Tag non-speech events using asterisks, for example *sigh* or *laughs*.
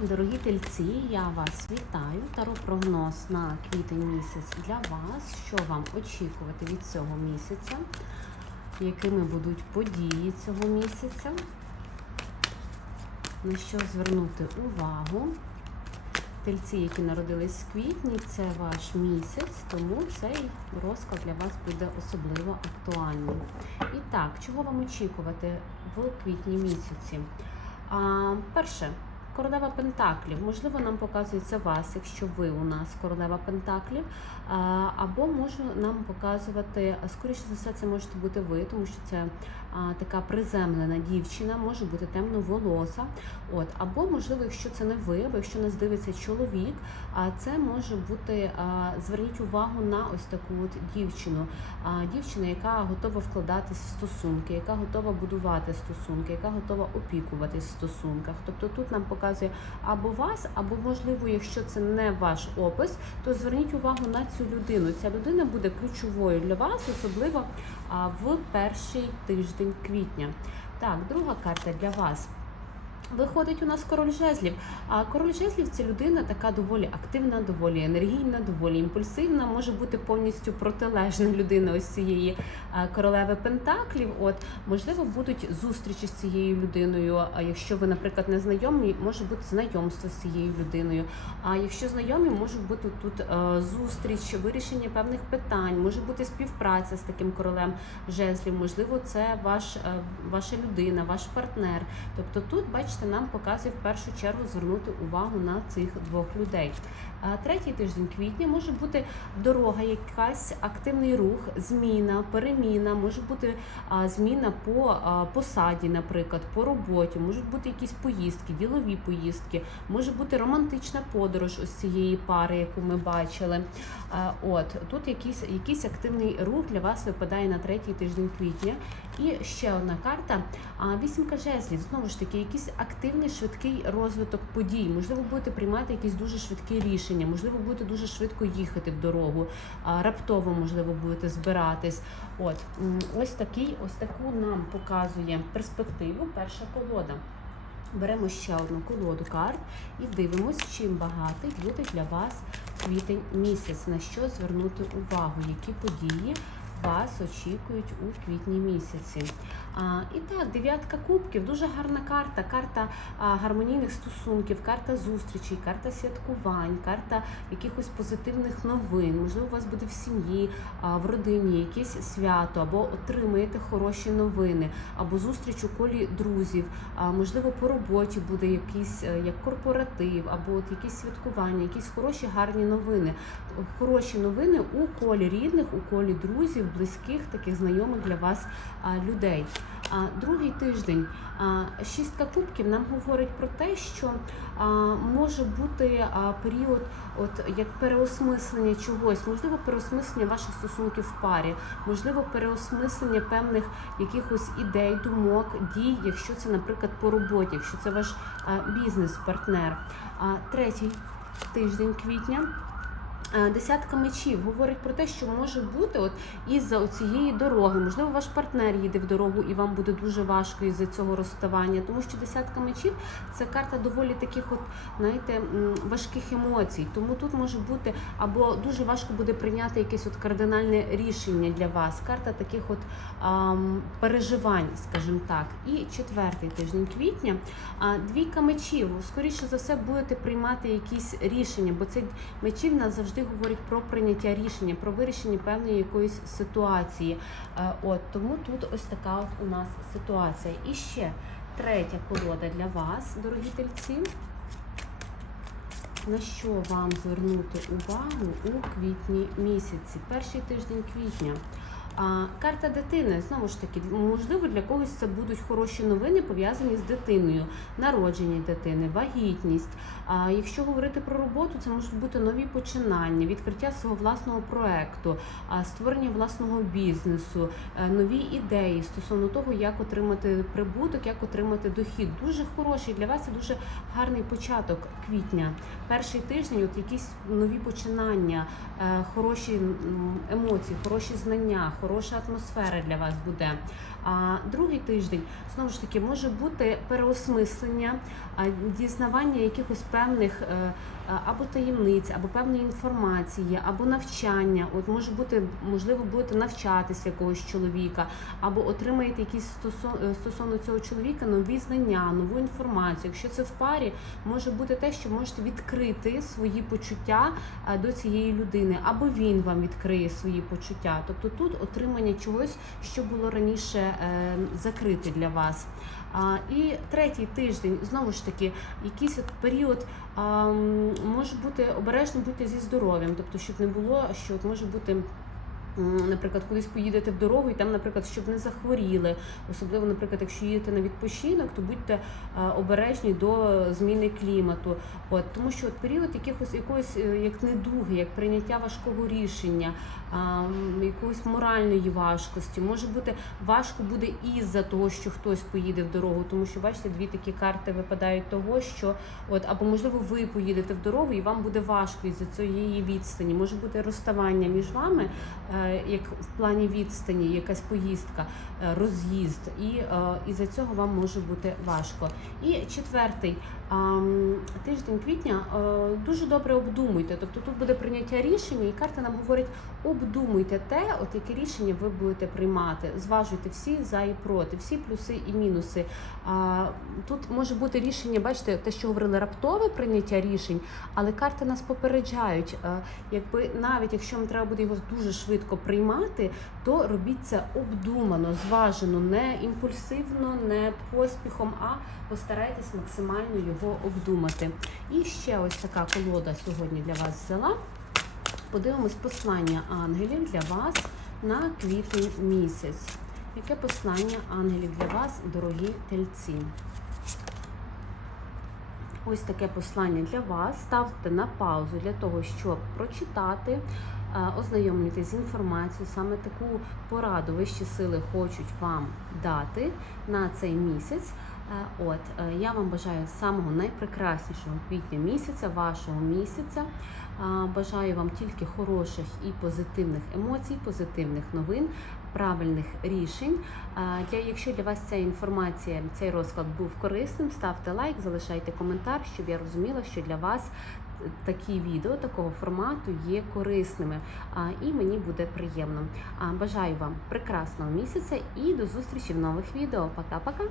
Дорогі тельці, я вас вітаю. Таро прогноз на квітень місяць для вас. Що вам очікувати від цього місяця? Якими будуть події цього місяця? На що звернути увагу? Тельці, які народились в квітні, це ваш місяць, тому цей розклад для вас буде особливо актуальним. І так, чого вам очікувати в квітні місяці? А, перше, королева Пентаклів. Можливо, нам показується вас, якщо ви у нас королева Пентаклів. Або може нам показувати, скоріше за все, це можете бути ви, тому що це така приземлена дівчина, може бути темноволоса. От, або, можливо, якщо це не ви, або якщо нас дивиться чоловік, це може бути, зверніть увагу на ось таку от дівчину. Дівчина, яка готова вкладатись в стосунки, яка готова будувати стосунки, яка готова опікуватись в стосунках. Тобто тут нам показує або вас, або можливо, якщо це не ваш опис, то зверніть увагу на цю людину. Ця людина буде ключовою для вас, особливо в перший тиждень квітня. Так, друга карта для вас. Виходить у нас король жезлів. А король жезлів це людина така доволі активна, доволі енергійна, доволі імпульсивна. Може бути повністю протилежна *laughs* людина ось цієї королеви Пентаклів. От можливо будуть зустрічі з цією людиною. А якщо ви, наприклад, не знайомі, може бути знайомство з цією людиною. А якщо знайомі, може бути тут е, зустріч, вирішення певних питань, може бути співпраця з таким королем жезлів. Можливо, це ваш, е, ваша людина, ваш партнер. Тобто тут, бачите, нам показує в першу чергу звернути увагу на цих двох людей. Третій тиждень квітня може бути дорога, якась активний рух, зміна, переміна, може бути зміна по посаді, наприклад, по роботі, можуть бути якісь поїздки, ділові поїздки, може бути романтична подорож ось цієї пари, яку ми бачили. От тут якийсь, якийсь активний рух для вас випадає на третій тиждень квітня. І ще одна карта. Вісімка жезлів. Знову ж таки, якийсь активний швидкий розвиток подій. Можливо, будете приймати якісь дуже швидкі рішення, можливо, будете дуже швидко їхати в дорогу, раптово, можливо, будете збиратись. От ось такий, ось таку нам показує перспективу. Перша колода. Беремо ще одну колоду карт і дивимось, чим багатий буде для вас квітень місяць, на що звернути увагу, які події вас очікують у квітні місяці. А, і так, дев'ятка кубків, дуже гарна карта, карта гармонійних стосунків, карта зустрічей, карта святкувань, карта якихось позитивних новин. Можливо, у вас буде в сім'ї, в родині якесь свято, або отримаєте хороші новини, або зустріч у колі друзів. А, можливо, по роботі буде якийсь е, як корпоратив, або от якісь святкування, якісь хороші гарні новини. Хороші новини у колі рідних, у колі друзів, близьких, таких знайомих для вас людей. Другий тиждень шістка кубків нам говорить про те, що може бути період, от як переосмислення чогось, можливо, переосмислення ваших стосунків в парі, можливо, переосмислення певних якихось ідей, думок, дій, якщо це, наприклад, по роботі, якщо це ваш бізнес-партнер. Третій тиждень квітня. Е, Десятка мечів говорить про те, що може бути от із-за цієї дороги. Можливо, ваш партнер їде в дорогу і вам буде дуже важко із-за цього розставання, тому що десятка мечів це карта доволі таких, от знаєте, важких емоцій. Тому тут може бути або дуже важко буде прийняти якесь от кардинальне рішення для вас. Карта таких от ам, переживань, скажімо так. І четвертий тиждень квітня. А двійка мечів. Скоріше за все, будете приймати якісь рішення, бо це мечі в нас завжди говорять про прийняття рішення, про вирішення певної якоїсь ситуації. Е, От тому тут ось така от у нас ситуація. І ще третя колода для вас, дорогі тельці. На що вам звернути увагу у квітні місяці, перший тиждень квітня? А, карта дитини знову ж таки, можливо, для когось це будуть хороші новини пов'язані з дитиною, народження дитини, вагітність. А якщо говорити про роботу, це можуть бути нові починання, відкриття свого власного проекту, створення власного бізнесу, е, нові ідеї стосовно того, як отримати прибуток, як отримати дохід. Дуже хороший для вас це дуже гарний початок квітня. Перший тиждень, от якісь нові починання, е, хороші емоції, хороші знання хороша атмосфера для вас буде. А другий тиждень знову ж таки може бути переосмислення, дізнавання якихось певних е, або таємниць, або певної інформації, або навчання. От може бути, можливо, будете навчатися якогось чоловіка, або отримаєте якісь стосовно, стосовно цього чоловіка нові знання, нову інформацію. Якщо це в парі, може бути те, що можете відкрити свої почуття е, до цієї людини, або він вам відкриє свої почуття. Тобто тут отримання чогось, що було раніше е, закрите для вас. І третій тиждень знову ж таки, якийсь от період може бути обережно бути зі здоров'ям, тобто, щоб не було, що от може бути. Наприклад, кудись поїдете в дорогу, і там, наприклад, щоб не захворіли. Особливо, наприклад, якщо їдете на відпочинок, то будьте е, обережні до зміни клімату. От тому, що от період якихось якоїсь е, як недуги, як прийняття важкого рішення, якоїсь моральної важкості. Може бути важко буде із-за того, що хтось поїде в дорогу, тому що бачите, дві такі карти випадають того, що от або можливо ви поїдете в дорогу, і вам буде важко із-за цієї відстані. Може бути розставання між вами, е, як в плані відстані, якась поїздка, е, роз'їзд, і е, із-за цього вам може бути важко. І четвертий тиждень квітня е, дуже добре обдумуйте. Тобто тут буде прийняття рішення, і карта нам говорить: обдумуйте те, от яке рішення ви будете приймати. Зважуйте всі за і проти, всі плюси і мінуси. Тут може бути рішення, бачите, те, що говорили, раптове прийняття рішень, але карти нас попереджають. якби навіть якщо вам треба буде його дуже швидко приймати, то робіть це обдумано, зважено, не імпульсивно, не поспіхом, а постарайтесь максимально його обдумати. І ще ось така колода сьогодні для вас взяла. Подивимось послання ангелів для вас на квітень місяць. Яке послання ангелів для вас, дорогі тельці? Ось таке послання для вас. Ставте на паузу для того, щоб прочитати, е, ознайомитись з інформацією. Саме таку пораду вищі сили хочуть вам дати на цей місяць. Е, От е, я вам бажаю самого найпрекраснішого квітня місяця, вашого місяця. Бажаю вам тільки хороших і позитивних емоцій, позитивних новин, правильних рішень. Якщо для вас ця інформація, цей розклад був корисним, ставте лайк, залишайте коментар, щоб я розуміла, що для вас такі відео такого формату є корисними. І мені буде приємно. Бажаю вам прекрасного місяця і до зустрічі в нових відео. Пока-пока!